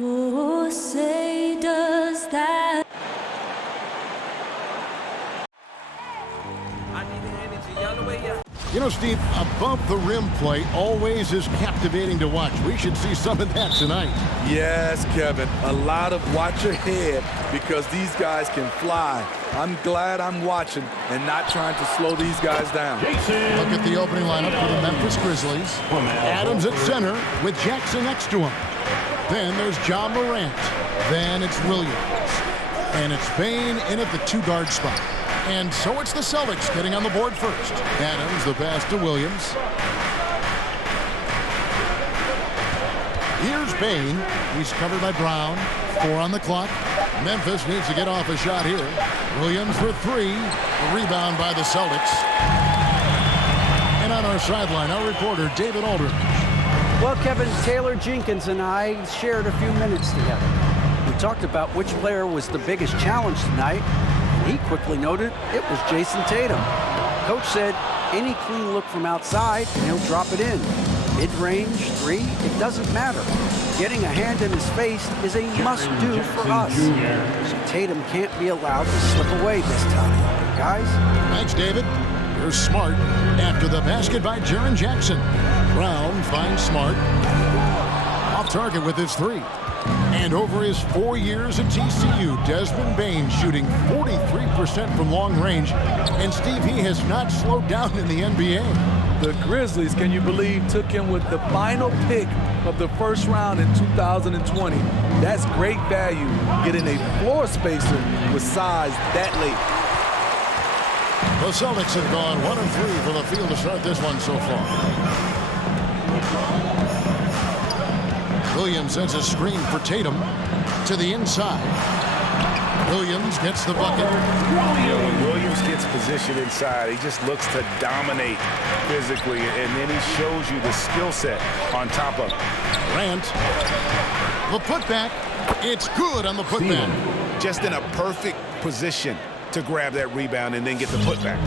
Oh, say does that. You know, Steve, above the rim play always is captivating to watch. We should see some of that tonight. Yes, Kevin. A lot of watch ahead because these guys can fly. I'm glad I'm watching and not trying to slow these guys down. Look at the opening lineup for the Memphis Grizzlies. Adams at center with Jackson next to him. Then there's John Morant. Then it's Williams. And it's Bane in at the two-guard spot. And so it's the Celtics getting on the board first. Adams, the pass to Williams. Here's Bane. He's covered by Brown. 4 on the clock. Memphis needs to get off a shot here. Williams for 3. A rebound by the Celtics. And on our sideline, our reporter, David Aldridge. Well, Kevin, Taylor Jenkins and I shared a few minutes together. We talked about which player was the biggest challenge tonight. He quickly noted it was Jason Tatum. Coach said any clean look from outside and he'll drop it in. Mid-range, 3, it doesn't matter. Getting a hand in his face is a must-do for us. So Tatum can't be allowed to slip away this time. Guys? Thanks, David. Here's Smart after the basket by Jaren Jackson. Brown finds Smart. Off target with his 3. And over his 4 years at TCU, Desmond Bane shooting 43% from long range. And Steve, he has not slowed down in the NBA. The Grizzlies, can you believe, took him with the final pick of the first round in 2020. That's great value, getting a floor spacer with size that late. The Celtics have gone 1 of 3 for the field to start this one so far. Williams sends a screen for Tatum to the inside. Williams gets the bucket. When Williams gets positioned inside, he just looks to dominate physically, and then he shows you the skill set on top of it. Grant, the putback. It's good on the putback. Just in a perfect position to grab that rebound and then get the putback.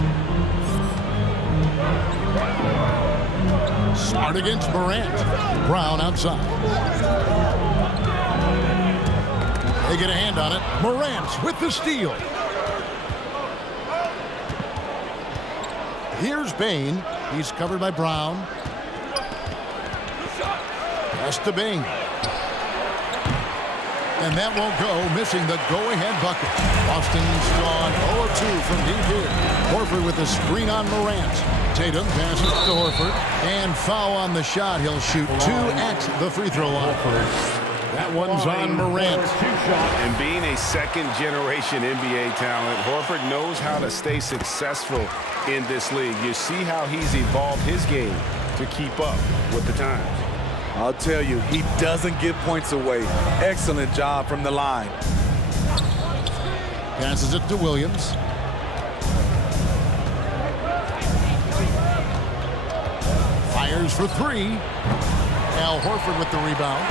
Smart against Morant. Brown outside. They get a hand on it. Morant with the steal. Here's Bane. He's covered by Brown. Pass to Bane. And that won't go, missing the go-ahead bucket. Boston's gone 0-2 from deep here. Horford with the screen on Morant. Tatum passes to Horford. And foul on the shot. He'll shoot 2 at the free throw line. That one's on Morant. And being a second-generation NBA talent, Horford knows how to stay successful in this league. You see how he's evolved his game to keep up with the times. I'll tell you, he doesn't give points away. Excellent job from the line. Passes it to Williams. Fires for 3. Al Horford with the rebound.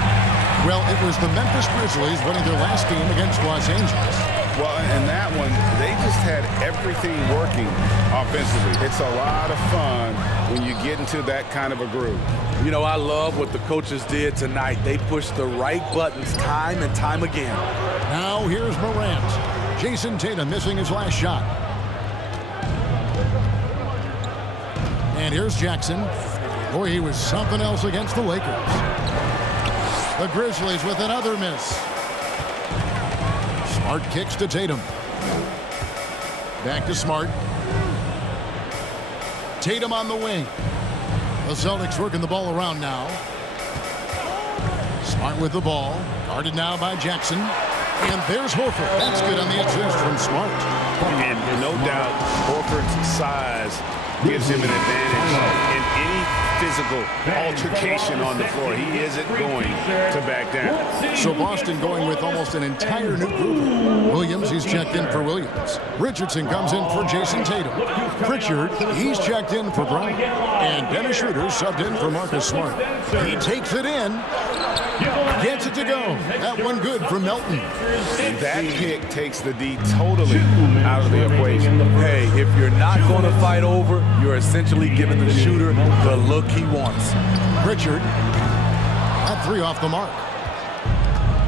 Well, it was the Memphis Grizzlies winning their last game against Los Angeles. Well, in that one, they just had everything working offensively. It's a lot of fun when you get into that kind of a groove. You know, I love what the coaches did tonight. They pushed the right buttons time and time again. Now here's Morant. Jason Tatum missing his last shot. And here's Jackson. Boy, he was something else against the Lakers. The Grizzlies with another miss. Smart kicks to Tatum. Back to Smart. Tatum on the wing. The Celtics working the ball around now. Smart with the ball. Guarded now by Jackson. And there's Horford. That's good on the assist from Smart. And no doubt, Horford's size gives him an advantage in any physical altercation on the floor. He isn't going to back down. So Boston going with almost an entire new group. Williams, he's checked in for Williams. Richardson comes in for Jason Tatum. Pritchard, he's checked in for Brown. And Dennis Schroeder subbed in for Marcus Smart. He takes it in. Gets it to go. That one good from Melton. And that pick takes the D totally out of the equation. Hey, if you're not going to fight over, you're essentially giving the shooter the look he wants. Pritchard. That 3 off the mark.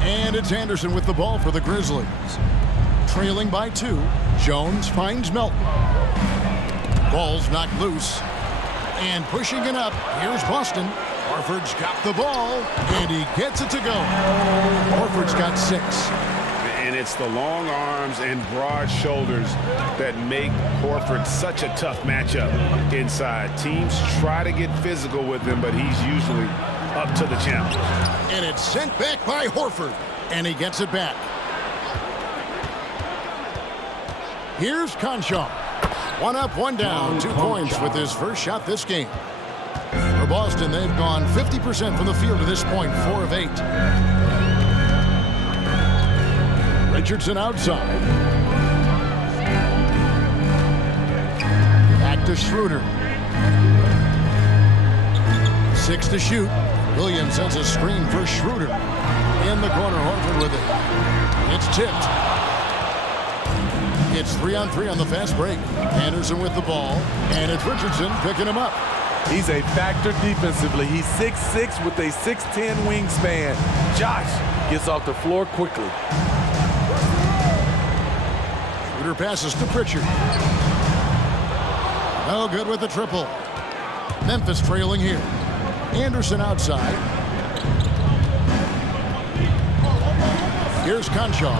And it's Anderson with the ball for the Grizzlies. Trailing by 2. Jones finds Melton. Ball's knocked loose. And pushing it up, here's Boston. Horford's got the ball, and he gets it to go. Horford's got 6. And it's the long arms and broad shoulders that make Horford such a tough matchup inside. Teams try to get physical with him, but he's usually up to the challenge. And it's sent back by Horford, and he gets it back. Here's Conchar. 1 up, 1 down, 2 points with his first shot this game. For Boston, they've gone 50% from the field to this point, 4 of 8. Richardson outside. Back to Schroeder. 6 to shoot. Williams sends a screen for Schroeder. In the corner, Horford with it. It's tipped. It's 3-on-3 on the fast break. Anderson with the ball, and it's Richardson picking him up. He's a factor defensively. He's 6'6" with a 6'10" wingspan. Josh gets off the floor quickly. Schroeder passes to Pritchard. No good with the triple. Memphis trailing here. Anderson outside. Here's Conchar.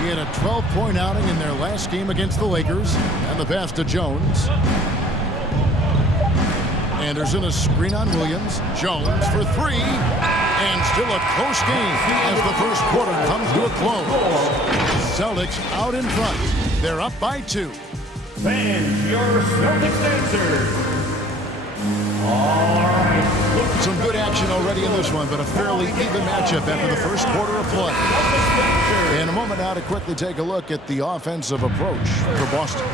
He had a 12-point outing in their last game against the Lakers. And the pass to Jones. Anderson, a screen on Williams. Jones for 3. And still a close game as the first quarter comes to a close. Celtics out in front. They're up by 2. Fans, your Celtics answer. All right. Some good action already in this one, but a fairly even matchup after the first quarter of play. In a moment now to quickly take a look at the offensive approach for Boston.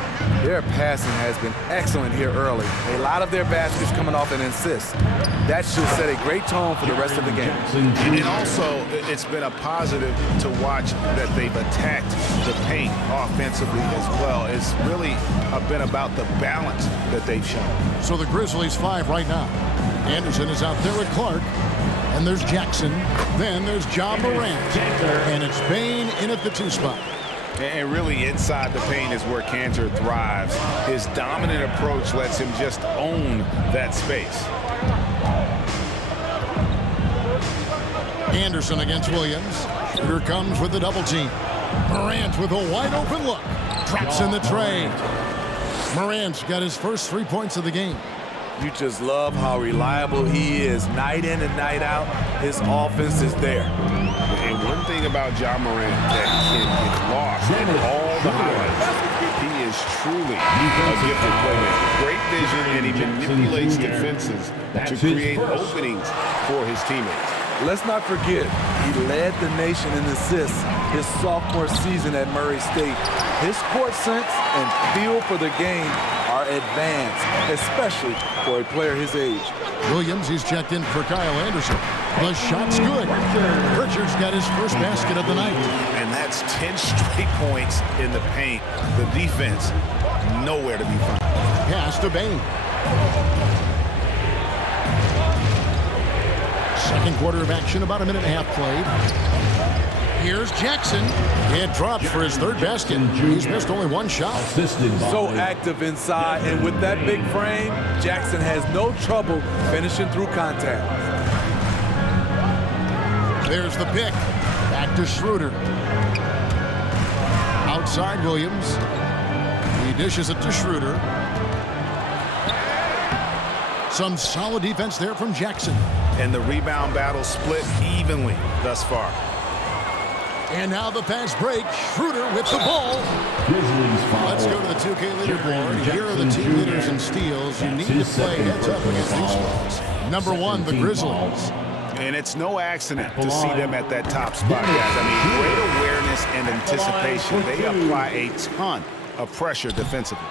Their passing has been excellent here early. A lot of their baskets coming off an assist. That should set a great tone for the rest of the game. And also, it's been a positive to watch that they've attacked the paint offensively as well. It's really been about the balance that they've shown. So the Grizzlies 5 right now. Anderson is out there with Clark. And there's Jackson. Then there's John Morant. And it's Bane in at the 2 spot. And really inside the paint is where Cantor thrives. His dominant approach lets him just own that space. Anderson against Williams. Here comes with the double team. Morant with a wide open look. Drops in the tray. Morant's got his first 3 points of the game. You just love how reliable he is. Night in and night out, his offense is there. And one thing about John Morant that can get lost in all the highlights, he is truly a gifted playmaker. Great vision, and he manipulates defenses to create openings for his teammates. Let's not forget, he led the nation in assists his sophomore season at Murray State. His court sense and feel for the game are advanced, especially for a player his age. Williams, he's checked in for Kyle Anderson. The shot's good. Pritchard's got his first basket of the night. And that's 10 straight points in the paint. The defense, nowhere to be found. Pass to Bane. Second quarter of action, about a minute and a half played. Here's Jackson. It drops for his 3rd basket. He's missed only 1 shot. So active inside, and with that big frame, Jackson has no trouble finishing through contact. There's the pick. Back to Schroeder. Outside Williams. He dishes it to Schroeder. Some solid defense there from Jackson. And the rebound battle split evenly thus far. And now the fast break. Schroeder with the ball. Let's go to the 2K leaderboard. Here are the team leaders in steals. You need to play heads up against these squads. Number 1, the Grizzlies. And it's no accident to see them at that top spot, guys. I mean, great awareness and anticipation. They apply a ton of pressure defensively.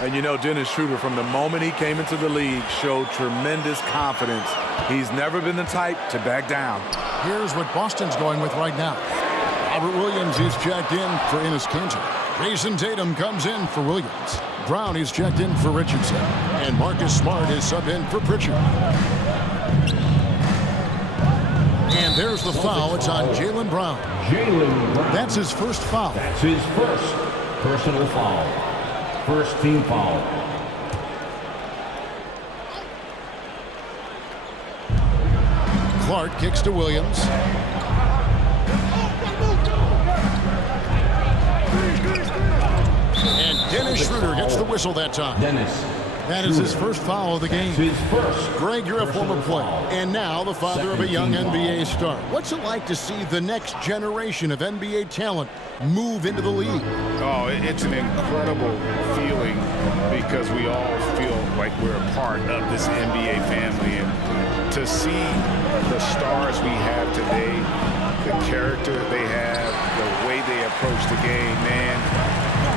And you know, Dennis Schroeder, from the moment he came into the league, showed tremendous confidence. He's never been the type to back down. Here's what Boston's going with right now. Robert Williams is checked in for Enes Kanter. Jason Tatum comes in for Williams. Brown is checked in for Richardson. And Marcus Smart is subbed in for Pritchard. And there's the foul. It's on Jaylen Brown. Jaylen Brown. That's his first foul. That's his first personal foul. First team foul. Clark kicks to Williams. And Dennis Schroeder gets the whistle that time. That is his first foul of the game. His first. Greg, you're a former player, and now the father of a young Second team NBA star. What's it like to see the next generation of NBA talent move into the league? Oh, it's an incredible feeling because we all feel like we're a part of this NBA family. And to see the stars we have today, the character they have, the way they approach the game, man,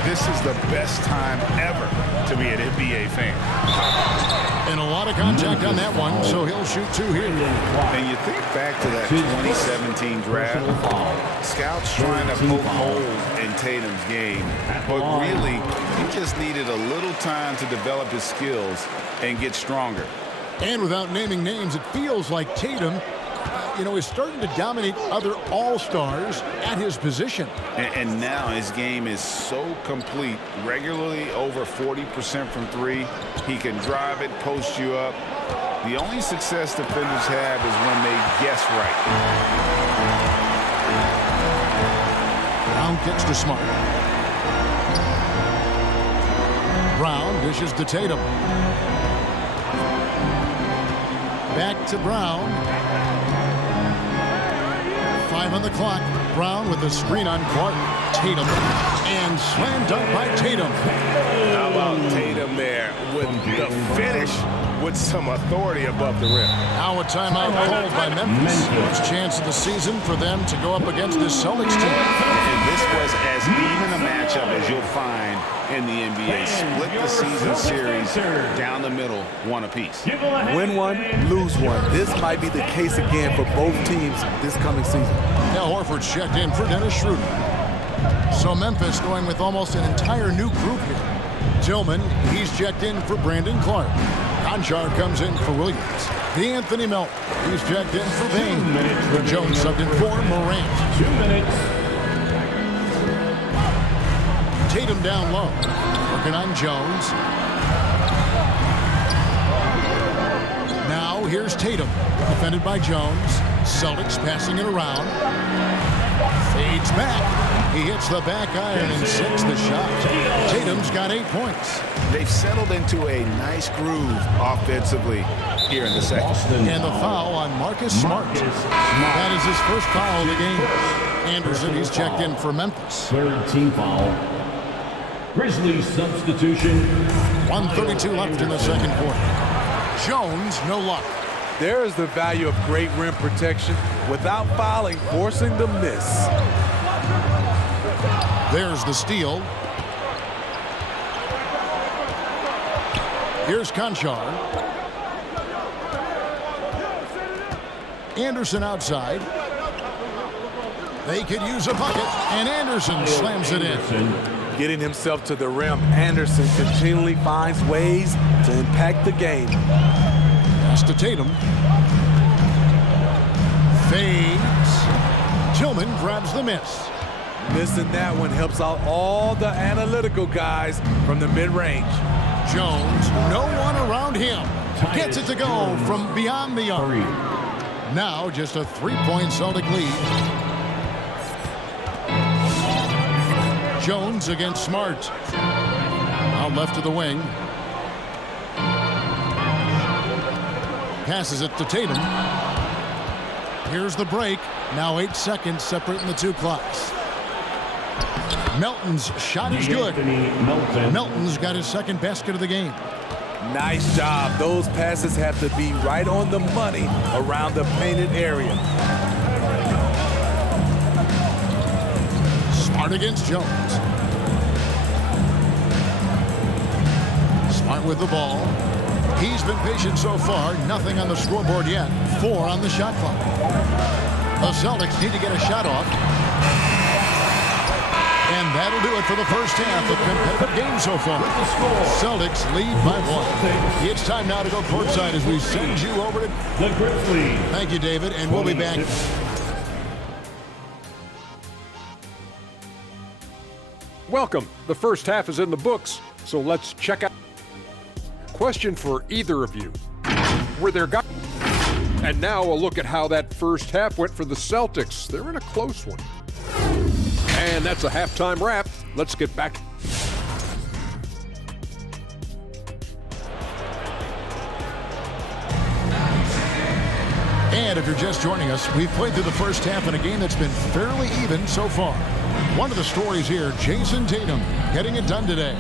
this is the best time ever to be an NBA fan. And a lot of contact on that one, so he'll shoot two here. And you think back to that 2017 draft, scouts trying to poke holes in Tatum's game, but really, he just needed a little time to develop his skills and get stronger. And without naming names, it feels like Tatum, is starting to dominate other all-stars at his position. And now his game is so complete, regularly over 40% from three. He can drive it, post you up. The only success defenders have is when they guess right. Brown kicks to Smart. Brown dishes to Tatum. Back to Brown. 5 on the clock. Brown with the screen on Clark. Tatum. And slam dunk by Tatum. How about Tatum there with the finish with some authority above the rim? Now a timeout called by Memphis. First chance of the season for them to go up against this Celtics team. And this was as even a matchup as you'll find in the NBA. Split the season series down the middle, one apiece. Win one, lose one. This might be the case again for both teams this coming season. Now Horford's checked in for Dennis Schroeder. So Memphis going with almost an entire new group here. Tillman, he's checked in for Brandon Clark. Conchar comes in for Williams. D'Anthony Melton, he's checked in for Bain. Jones subbed in for Morant. 2 minutes. Tatum down low, working on Jones. Now here's Tatum, defended by Jones. Celtics passing it around. Fades back. He hits the back iron and sinks the shot. Tatum's got 8 points. They've settled into a nice groove offensively here in the second. And the foul on Marcus Smart. That is his first foul of the game. Anderson, he's checked in for Memphis. Third team foul. Grizzlies substitution. 1:32 left in the second quarter. Jones, no luck. There is the value of great rim protection without fouling, forcing the miss. There's the steal. Here's Conchar. Anderson outside. They could use a bucket, and Anderson slams it in. Getting himself to the rim, Anderson continually finds ways to impact the game. Pass to Tatum. Fades. Tillman grabs the miss. Missing that one helps out all the analytical guys from the mid-range. Jones, no one around him. Gets it to go from beyond the arc. Now just a 3-point Celtic lead. Jones against Smart. Out left to the wing. Passes it to Tatum. Here's the break. Now 8 seconds separating the two clocks. Melton's shot is good. Melton's got his second basket of the game. Nice job. Those passes have to be right on the money around the painted area. Smart against Jones. Smart with the ball. He's been patient so far. Nothing on the scoreboard yet. 4 on the shot clock. The Celtics need to get a shot off. And that'll do it for the first half of competitive game so far. Celtics lead by 1. It's time now to go courtside as we send you over to The Grizzlies. Thank you, David, and we'll be back. Welcome. The first half is in the books, so let's check out. Question for either of you. Were there guys? And now a look at how that first half went for the Celtics. They're in a close one. And that's a halftime wrap. Let's get back. And if you're just joining us, we've played through the first half in a game that's been fairly even so far. One of the stories here, Jason Tatum getting it done today.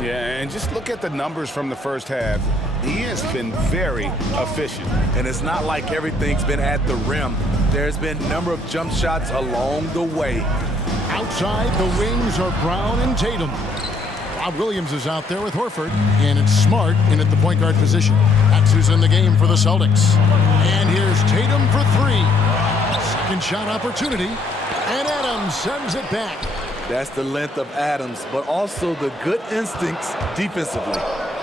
Yeah, and just look at the numbers from the first half. He has been very efficient. And it's not like everything's been at the rim. There's been a number of jump shots along the way. Outside, the wings are Brown and Tatum. Rob Williams is out there with Horford, and it's Smart in at the point guard position. That's who's in the game for the Celtics. And here's Tatum for 3. Second shot opportunity, and Adams sends it back. That's the length of Adams, but also the good instincts defensively.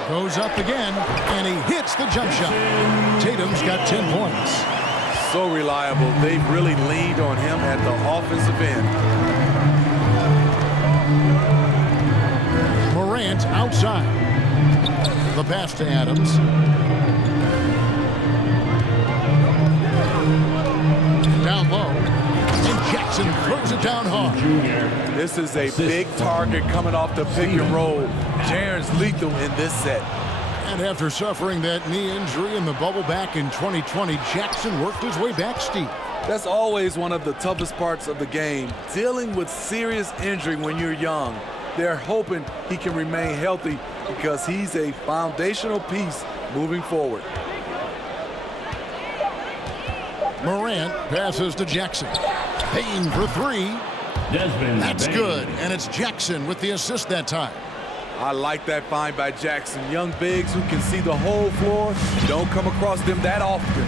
Goes up again, and he hits the jump shot. Tatum's got 10 points. So reliable. They've really leaned on him at the offensive end. Morant outside. The pass to Adams. Down low. And Jackson throws it down hard. This is a big target coming off the pick and roll. Jaren's lethal in this set. And after suffering that knee injury in the bubble back in 2020, Jackson worked his way back steep. That's always one of the toughest parts of the game, dealing with serious injury when you're young. They're hoping he can remain healthy because he's a foundational piece moving forward. Morant passes to Jackson. Payne for 3. That's good, and it's Jackson with the assist that time. I like that find by Jackson. Young bigs who can see the whole floor. Don't come across them that often.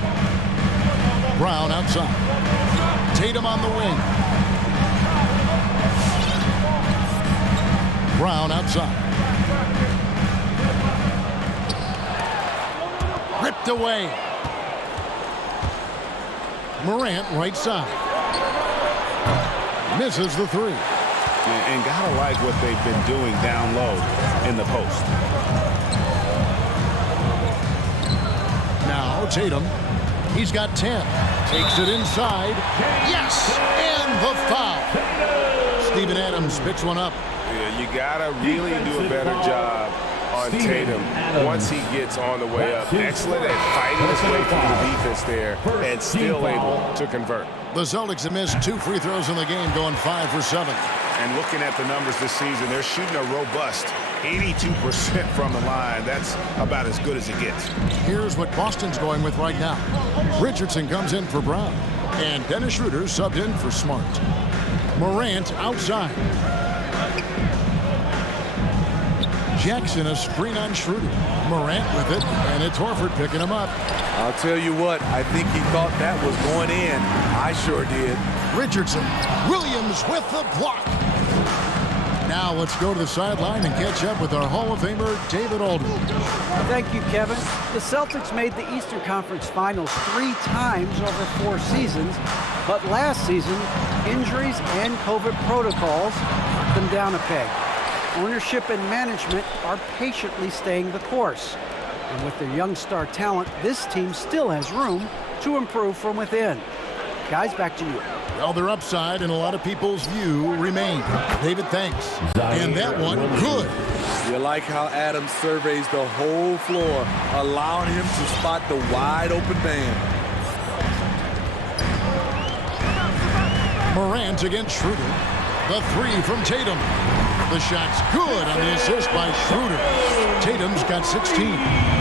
Brown outside. Tatum on the wing. Brown outside. Ripped away. Morant right side. Misses the 3. And gotta like what they've been doing down low in the post. Now Tatum. He's got 10. Takes it inside. Yes! And the foul. Steven Adams picks one up. Yeah, you gotta really do a better job on Tatum once he gets on the way up. Excellent at fighting his way through the defense there and still able to convert. The Celtics have missed 2 free throws in the game, going 5 for 7. And looking at the numbers this season, they're shooting a robust 82% from the line. That's about as good as it gets. Here's what Boston's going with right now. Richardson comes in for Brown, and Dennis Schroeder subbed in for Smart. Morant outside. Jackson a screen on Schroeder. Morant with it, and it's Horford picking him up. I'll tell you what, I think he thought that was going in. I sure did. Richardson. Williams with the block. Now let's go to the sideline and catch up with our Hall of Famer, David Aldridge. Thank you, Kevin. The Celtics made the Eastern Conference Finals 3 times over 4 seasons, but last season, injuries and COVID protocols knocked them down a peg. Ownership and management are patiently staying the course. And with their young star talent, this team still has room to improve from within. Guys, back to you. Well, their upside in a lot of people's view remain. David, thanks. And that one, good. You like how Adams surveys the whole floor, allowing him to spot the wide open man. Morant against Schroeder. The 3 from Tatum. The shot's good on the assist by Schroeder. Tatum's got 16.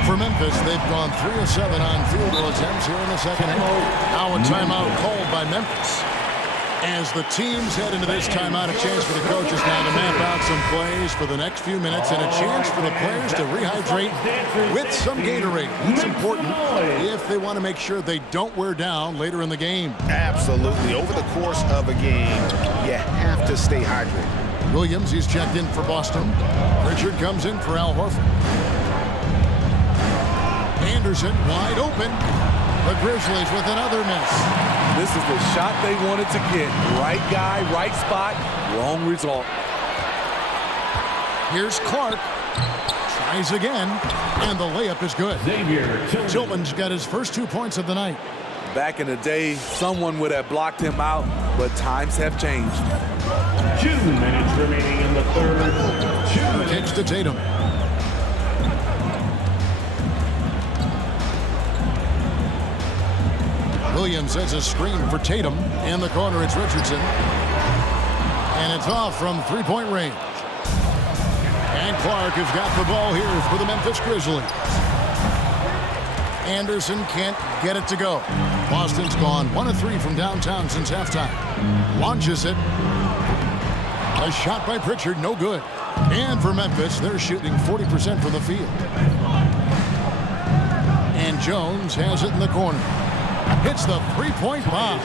For Memphis, they've gone 3 of 7 on field goal attempts here in the second half. Now a timeout called by Memphis. As the teams head into this timeout, a chance for the coaches now to map out some plays for the next few minutes and a chance for the players to rehydrate with some Gatorade. It's important if they want to make sure they don't wear down later in the game. Absolutely. Over the course of a game, you have to stay hydrated. Williams, he's checked in for Boston. Richard comes in for Al Horford. Anderson wide open. The Grizzlies with another miss. This is the shot they wanted to get. Right guy, right spot, wrong result. Here's Clark. Tries again, and the layup is good. Tillman's got his first 2 points of the night. Back in the day, someone would have blocked him out, but times have changed. 2 minutes remaining in the third. Kicks to Tatum. Williams sets a screen for Tatum. In the corner, it's Richardson. And it's off from three-point range. And Clark has got the ball here for the Memphis Grizzlies. Anderson can't get it to go. Boston's gone 1 of 3 from downtown since halftime. Launches it. A shot by Pritchard, no good. And for Memphis, they're shooting 40% from the field. And Jones has it in the corner. Hits the three-point bomb.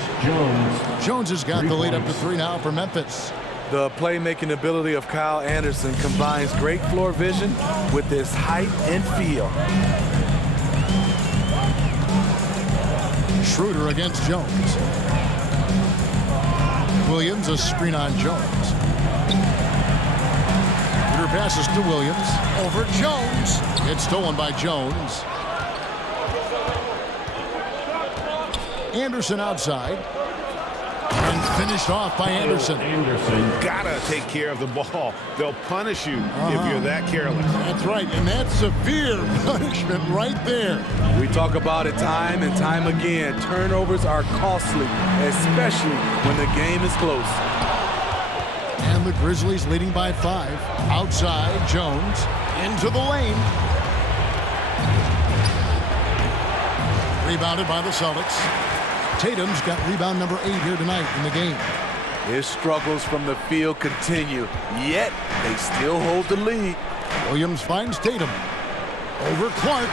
Jones has got the lead up to 3 now for Memphis. The playmaking ability of Kyle Anderson combines great floor vision with his height and feel. Schroeder against Jones. Williams, a screen on Jones. Schroeder passes to Williams. Over Jones. It's stolen by Jones. Anderson outside. And finished off by Anderson. Gotta take care of the ball. They'll punish you if you're that careless. That's right, and that's severe punishment right there. We talk about it time and time again. Turnovers are costly, especially when the game is close. And the Grizzlies leading by 5. Outside, Jones into the lane. Rebounded by the Celtics. Tatum's got rebound number 8 here tonight in the game. His struggles from the field continue, yet they still hold the lead. Williams finds Tatum. Over Clark.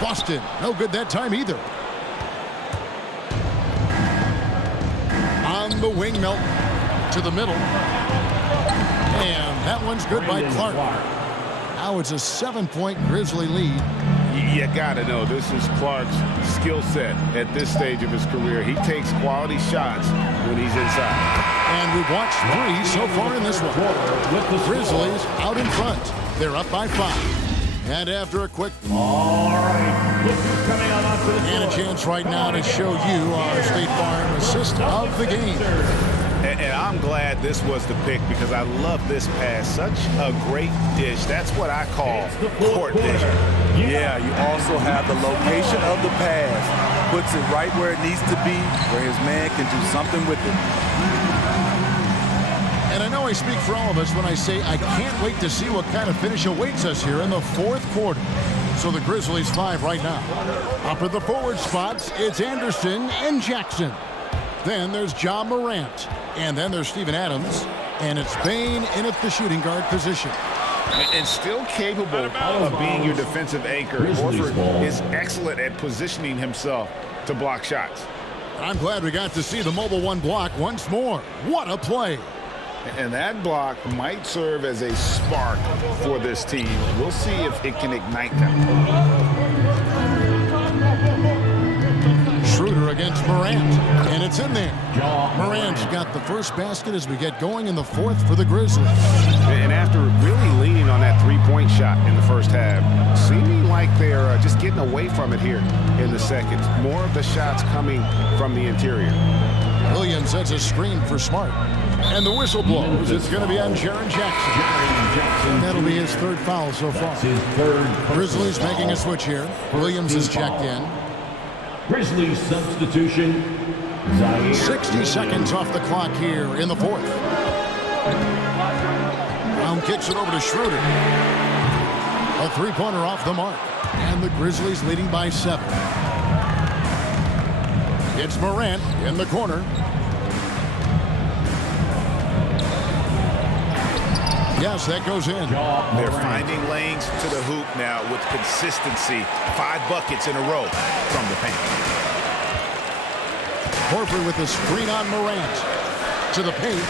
Boston, no good that time either. On the wing, Melton to the middle. And that one's good by Clark. Now it's a 7-point Grizzly lead. You gotta know, this is Clark's skill set at this stage of his career. He takes quality shots when he's inside. And we've watched 3 so far in this one. The Grizzlies out in front. They're up by 5. And after a quick... All right. Look who's coming on to the and a chance right now to show you our State Farm assist of the game. And I'm glad this was the pick because I love this pass. Such a great dish. That's what I call court vision. Yeah, you also have the location of the pass. Puts it right where it needs to be, where his man can do something with it. And I know I speak for all of us when I say I can't wait to see what kind of finish awaits us here in the 4th quarter. So the Grizzlies 5 right now. Up at the forward spots, it's Anderson and Jackson. Then there's Ja Morant. And then there's Steven Adams. And it's Bane in at the shooting guard position. And still capable of being your defensive anchor. Horford is excellent at positioning himself to block shots. I'm glad we got to see the mobile 1 block once more. What a play. And that block might serve as a spark for this team. We'll see if it can ignite them. Schroeder against Morant, and it's in there. Morant's got the first basket as we get going in the 4th for the Grizzlies. And after really leaning on that three-point shot in the first half, seeming like they're just getting away from it here in the second. More of the shots coming from the interior. Williams sets a screen for Smart. And the whistle blows. It's going to be on Jaren Jackson. And that'll be his 3rd foul so far. Grizzlies making a switch here. Williams is checked in. Grizzlies substitution. 60 seconds off the clock here in the 4th. Brown kicks it over to Schroeder. A 3-pointer off the mark. And the Grizzlies leading by 7. It's Morant in the corner. Yes, that goes in. They're finding lanes to the hoop now with consistency. 5 buckets in a row from the paint. Horford with the screen on Morant. To the paint.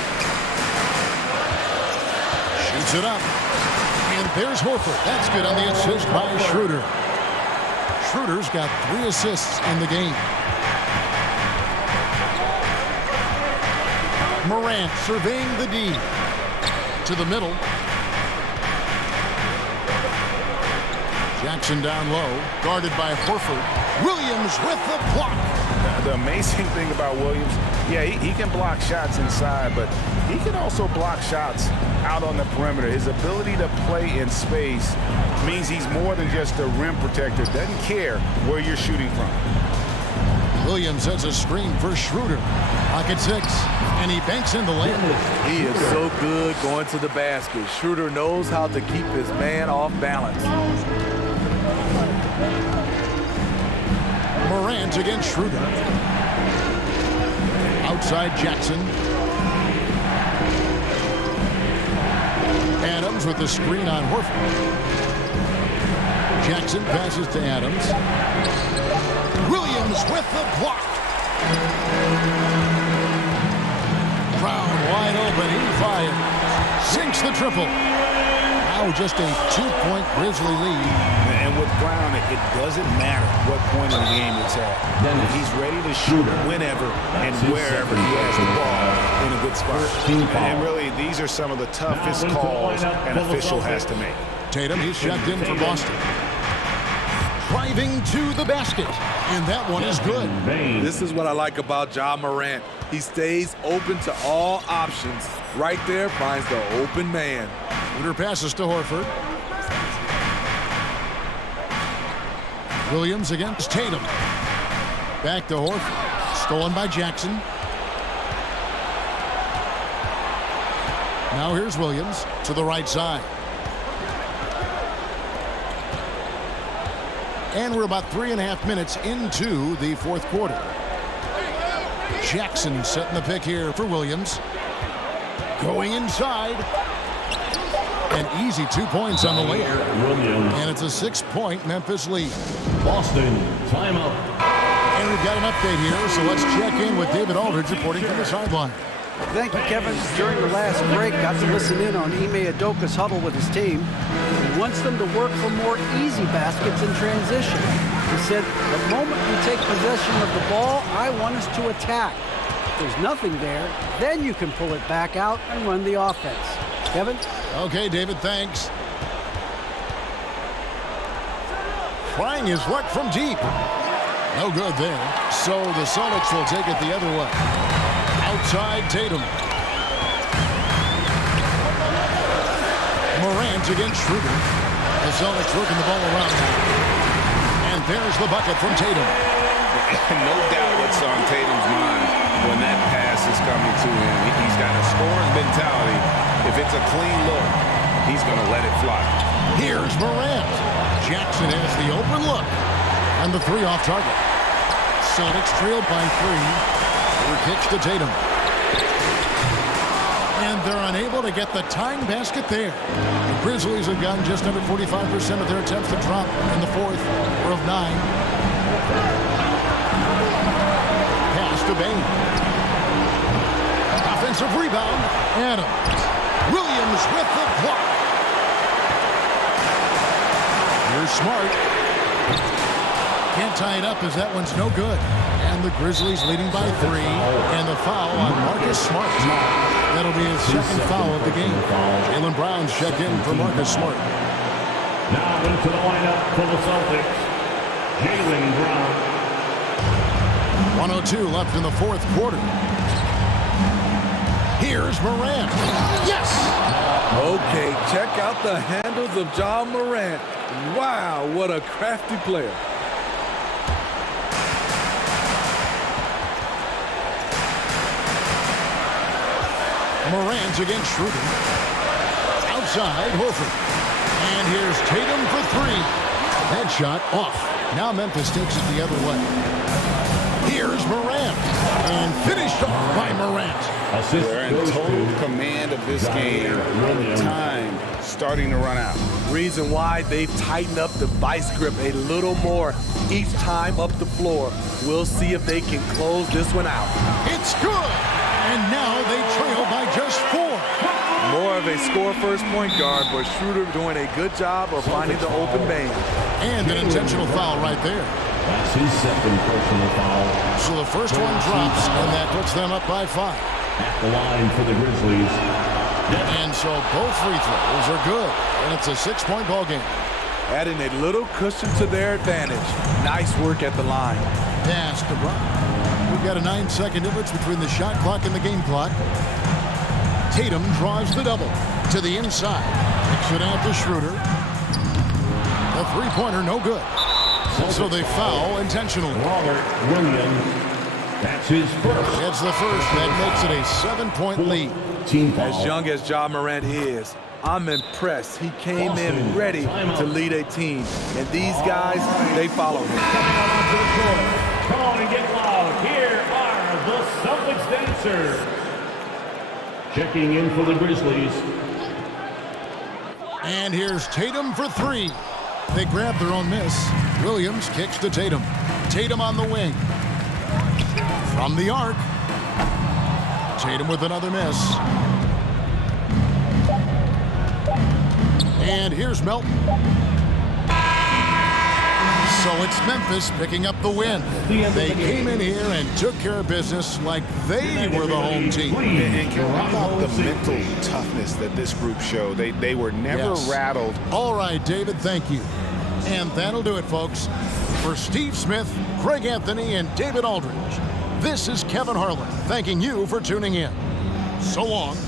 Beats it up. And there's Horford. That's good on the assist by Schroeder. Schroeder's got 3 assists in the game. Morant surveying the D. To the middle. Jackson down low, guarded by Horford. Williams with the block. The amazing thing about Williams, yeah, he can block shots inside, but he can also block shots out on the perimeter. His ability to play in space means he's more than just a rim protector. Doesn't care where you're shooting from. Williams sets a screen for Schroeder. Pocket 6, and he banks in the layup. He is so good going to the basket. Schroeder knows how to keep his man off balance. Morant against Schroeder. Outside Jackson. Adams with the screen on Horford. Jackson passes to Adams. Williams with the block. Brown wide open. He fires. Sinks the triple. Now just a 2-point Grizzly lead. And with Brown, it doesn't matter what point in the game it's at. He's ready to shoot whenever and wherever he has the ball in a good spot. And really, these are some of the toughest calls an official has to make. Tatum, he's checked in for Boston. Driving to the basket, and that one is good. This is what I like about Ja Morant. He stays open to all options. Right there, finds the open man. Schroeder passes to Horford. Williams against Tatum. Back to Horford. Stolen by Jackson. Now here's Williams to the right side. And we're about 3.5 minutes into the fourth quarter. Jackson setting the pick here for Williams. Going inside. An easy 2 points on the layup. And it's a 6-point Memphis lead. Boston, timeout. And we've got an update here, so let's check in with David Aldridge reporting from the sideline. Thank you, Kevin. During the last break, got to listen in on Ime Udoka's huddle with his team. He wants them to work for more easy baskets in transition. He said, the moment we take possession of the ball, I want us to attack. If there's nothing there, then you can pull it back out and run the offense. Kevin? Okay, David, thanks. Trying his luck from deep. No good there. So the Celtics will take it the other way. Outside Tatum. Morant against Schroeder. The Celtics working the ball around now. And there's the bucket from Tatum. No doubt what's on Tatum's mind when that pass is coming to him. He's got a scoring mentality. If it's a clean look, he's going to let it fly. Here's Morant. Jackson has the open look. And the 3 off target. Celtics trailed by 3. Over kicks to Tatum. And they're unable to get the tying basket there. The Grizzlies have gotten just under 45% of their attempts to drop in the fourth, or of 9. Pass to Bain. Offensive rebound. Adams. Williams with the block. Here's Smart. Can't tie it up as that one's no good. And the Grizzlies leading by 3. And the foul on Marcus Smart. That'll be his second foul of the game. Jaylen Brown's checked in for Marcus Smart. Now into the lineup for the Celtics, Jaylen Brown. 1:02 left in the fourth quarter. Here's Morant. Yes! Okay, check out the handles of Ja Morant. Wow, what a crafty player. Morant against Schroeder. Outside, Horford. And here's Tatum for 3. That shot off. Now Memphis takes it the other way. Here's Morant. And finished off by Morant. They're in total command of this game. Time starting to run out. Reason why they've tightened up the vice grip a little more each time up the floor. We'll see if they can close this one out. It's good. And now they trail by just 4. More of a score first point guard, but Schroeder doing a good job of finding the open man. And an intentional foul right there. That's his second personal foul. So the first one drops, and that puts them up by 5. At the line for the Grizzlies. And so both free throws are good, and it's a 6-point ball game. Adding a little cushion to their advantage. Nice work at the line. Pass to Brown. We've got a 9-second difference between the shot clock and the game clock. Tatum draws the double to the inside. Kicks it out to Schroeder. A three-pointer, no good. So they foul intentionally. Robert Williams. That's his first. It's the first. That makes it a 7-point lead. Team foul. As young as Ja Morant is, I'm impressed. He came in ready to lead a team. And these guys, they follow him. Come on and get loud. Here are the Celtics dancers. Checking in for the Grizzlies. And here's Tatum for 3. They grab their own miss. Williams kicks to Tatum. Tatum on the wing. From the arc. Tatum with another miss. And here's Melton. So it's Memphis picking up the win. They came in here and took care of business like they were the home team. And how about the mental toughness that this group showed? They were never rattled. All right, David, thank you. And that'll do it, folks. For Steve Smith, Greg Anthony, and David Aldridge, this is Kevin Harlan thanking you for tuning in. So long.